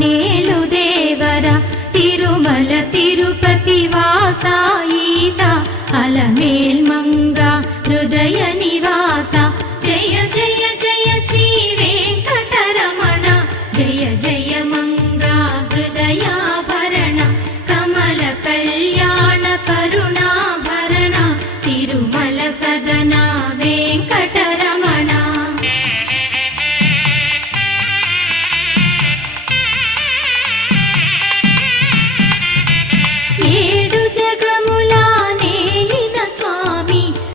నేలు దేవర తిరుమల తిరుపతి వాస ఈస అలమేల్ మంగ హృదయ నివాస జయ జయ జయ శ్రీ వెంకటరమణ జయ జయ మంగ హృదయాభరణ కమల కళ్యాణ కరుణాభరణ తిరుమల సదన వెంకట